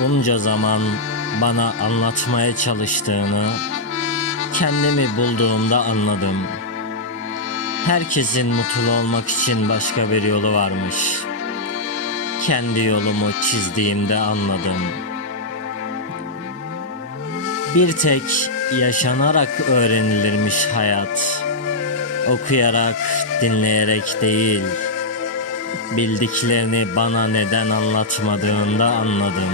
bunca zaman bana anlatmaya çalıştığını kendimi bulduğumda anladım. Herkesin mutlu olmak için başka bir yolu varmış. Kendi yolumu çizdiğimde anladım. Bir tek yaşanarak öğrenilirmiş hayat. Okuyarak, dinleyerek değil. Bildiklerini bana neden anlatmadığında anladım.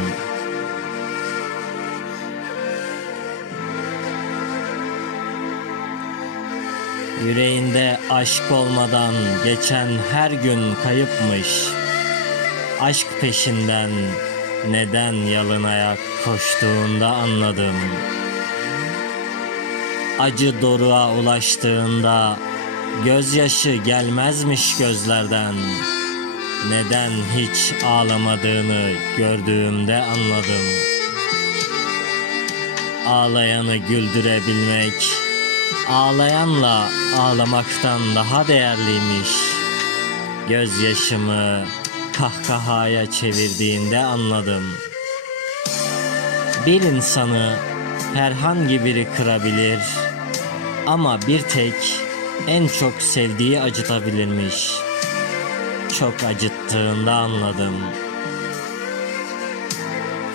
Yüreğinde aşk olmadan geçen her gün kayıpmış. Aşk peşinden neden yalın ayak koştuğunda anladım. Acı doruğa ulaştığında gözyaşı gelmezmiş gözlerden. Neden hiç ağlamadığını gördüğümde anladım. Ağlayanı güldürebilmek ağlayanla ağlamaktan daha değerliymiş. Gözyaşımı kahkahaya çevirdiğinde anladım. Bir insanı herhangi biri kırabilir ama bir tek en çok sevdiği acıtabilirmiş. Çok acıttığında anladım.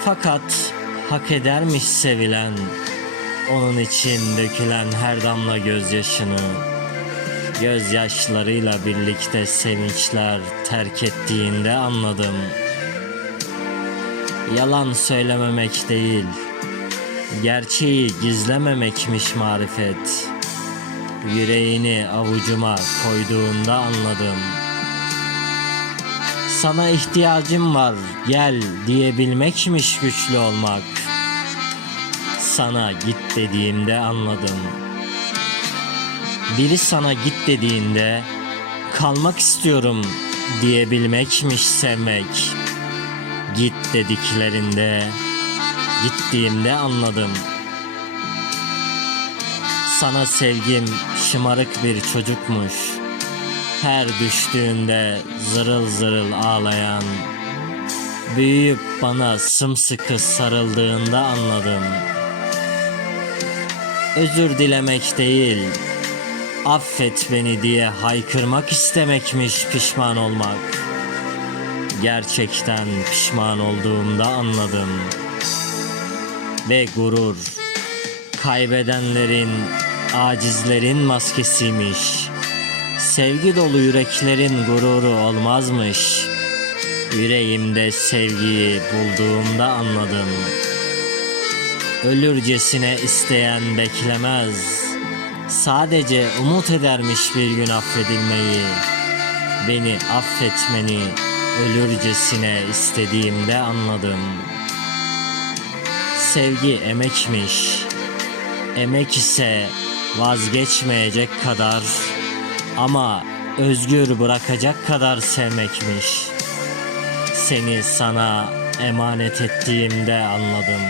Fakat hak edermiş sevilen onun için dökülen her damla gözyaşını Gözyaşlarıyla birlikte sevinçler terk ettiğinde anladım. Yalan söylememek değil Gerçeği gizlememekmiş marifet. Yüreğini avucuma koyduğunda anladım Sana ihtiyacım var gel diyebilmekmiş güçlü olmak sana git dediğimde anladım. Biri sana git dediğinde kalmak istiyorum diyebilmekmiş sevmek. Git dediklerinde gittiğimde anladım. Sana sevgim şımarık bir çocukmuş. Her düştüğünde zırıl zırıl ağlayan, büyüyüp bana sımsıkı sarıldığında anladım. Özür dilemek değil, affet beni diye haykırmak istemekmiş pişman olmak. Gerçekten pişman olduğumda anladım. Ve gurur, kaybedenlerin, acizlerin maskesiymiş. Sevgi dolu yüreklerin gururu olmazmış. Yüreğimde sevgiyi bulduğumda anladım. Ölürcesine isteyen beklemez. Sadece umut edermiş bir gün affedilmeyi. Beni affetmeni ölürcesine istediğimde anladım. Sevgi emekmiş. Emek ise vazgeçmeyecek kadar ama özgür bırakacak kadar sevmekmiş. Seni sana emanet ettiğimde anladım.